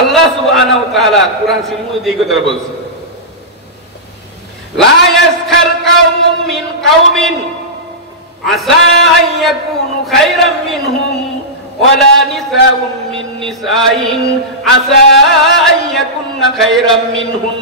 আল্লাহ সুবহানাহু ওয়া তাআলা কুরআন শরীফের মধ্যে এই কথা বলছেন, লা ইয়াসখার কাওমুম মিন কাওমিন আসা আন ইয়াকুনু খায়রাম মিনহুম ওয়ালা নিসাউম মিন নিসাইন আসা আন ইয়াকুননা খায়রাম মিনহুন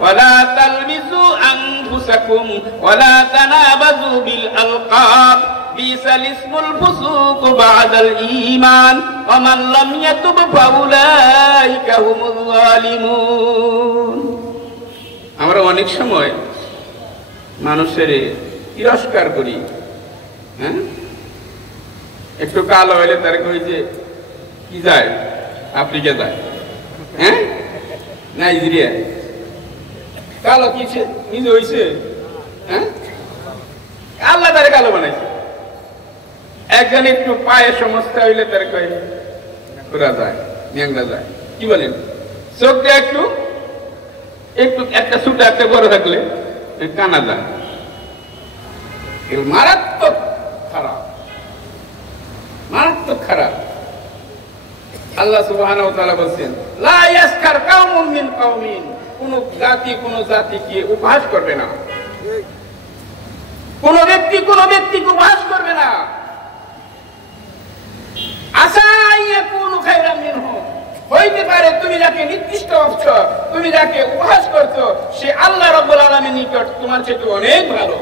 ওয়ালা তালমিজু আনফুসাকুম ওয়ালা তানাবাযু বিল আলকাব বিসাল ইসমুল ফুসুক বা'দাল ঈমান ওয়া মান লাম ইয়াতুব ফাউলাইকা হুমুল যালিমুন। আমরা অনেক সময় মানুষের তিরস্কার করি, হ্যাঁ, একটু কালো হইলে তার কই যে কি যায়, আফ্রিকা যায়, হ্যাঁ, নাইজেরিয়া। কালো কি নিজে হইছে, হ্যাঁ, আল্লাহ তারে কালো বানাইছে। একজন একটু পায়ে সমস্যা হইলে তার কই ঘোরা যায়, ন্যাংরা যায়, কি বলেন, চোখটা একটু একটা ছোটা একটা বড় থাকলে কানা যায়। মারাত্মক খারাপ, মারাত্মক খারাপ। আল্লাহ সুবহানাহু ওয়া তাআলা বলেন, লা ইয়াসখার কাওমুম মিন কাওমিন, কোন জাতিকে উপহাস করবে না, কোন ব্যক্তিকে উপহাস করবে না। আসা ইয়াকুনু খায়রাম মিনহুম, হইতে পারে তুমি যাকে নির্দিষ্ট করছো, তুমি যাকে উপহাস করছো, সে আল্লাহ রাব্বুল আলামিনের নিকট তোমার চেয়ে অনেক ভালো,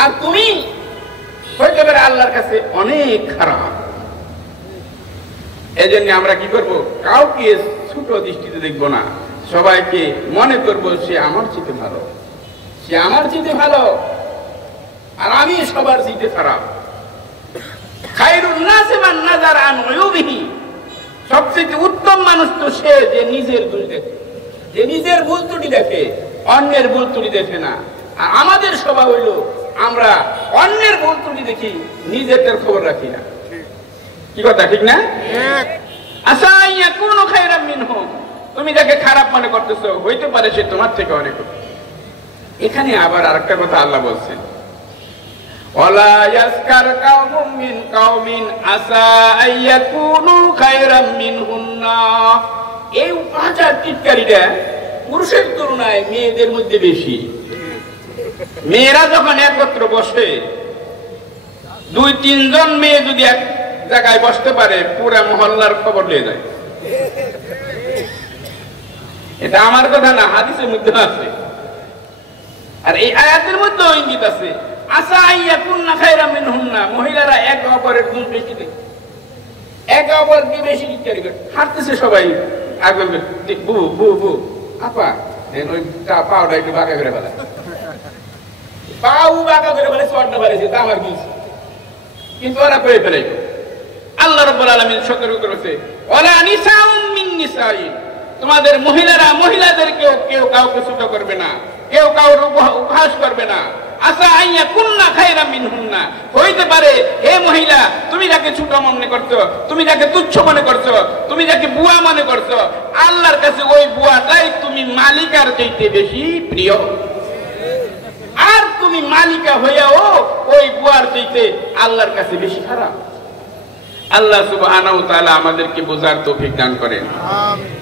আর তুমি হইতে পারে আল্লাহর কাছে অনেক খারাপ। এজন্য আমরা কি করব, কাউকে ছোট দৃষ্টিতে দেখবো না, সবাইকে মনে করব সে আমার চেয়ে ভালো, সে আমার চেয়ে ভালো, আর আমি সবার চেয়ে খারাপ। খায়রুন নাসি মান নাযারা আন উয়ুবিহি, সবচেয়ে উত্তম মানুষ তো সে যে নিজের দোষ দেখে, যে নিজের ভুল ত্রুটি দেখে, অন্যের ভুল ত্রুটি দেখে না। আর আমাদের স্বভাব হইল আমরা অন্যের ভুল ত্রুটি দেখি, নিজেরটার খবর রাখি না। কি কথা ঠিক না? আসা আন ইয়াকুনু খায়রাম মিনহুম, তুমি যাকে খারাপ মনে করতেছো হইতে পারে সে তোমার থেকে অনেক। এখানে আবার আরেকটা কথা আল্লাহ বলছেন, ওয়ালা ইয়াসকার কাওমুম মিন কাওমিন আসা আন ইয়াকুনু খায়রাম মিনহুন্না। এই উপহাসের টিটকারিটা পুরুষের তুলনায় মেয়েদের মধ্যে বেশি। মেয়েরা যখন একত্র বসে, 2-3 জন মেয়ে যদি এক জায়গায় বসতে পারে, পুরা মহল্লার খবর নিয়ে যায়। এটা আমার কথা না, হাদিসের মধ্যে আছে। আর এই আয়াতের মধ্যে ইঙ্গিত আছে, আসা আন ইয়াকুননা খায়রাম মিনহুন্না, মহিলারা এক অপরের গুণ বেশি দেখে, এক অপরকে বেশি টিটকারি করে। হাঁটতেছে সবাই, আগে বু বু বু আপা, ওই পাওটা একটু বাঁকা করে ফেলা, পাও বাঁকা করে ফেলে, চড়টা ফেলেছে, তা আমার কি, কিন্তু ওরা করে ফেলে। আল্লাহ রাব্বুল আলামিন সতর্ক করেছে, ওয়ালা নিসাউম মিন নিসাইন, তোমাদের মহিলারা মহিলাদেরকেও কেউ কাউকে ছোট করবে না, কেউ কাউর উপহাস করবে না। আসা আন ইয়াকুননা খায়রাম মিনহুন্না, হইতে পারে হে মহিলা তুমি যাকে ছোট মনে করছো, তুমি যাকে তুচ্ছ মনে করছো, তুমি যাকে বুয়া মনে করছো, আল্লাহর কাছে ওই বুয়াটাই তুমি মালিকার চাইতে বেশি প্রিয়। আর তুমি মালিকা হইয়াও ওই বুয়ার চাইতে আল্লাহর কাছে বেশি খারাপ। আল্লাহ সুবহানাহু ওয়া তাআলা আমাদেরকে বোঝার তৌফিক দান করেন। আমিন।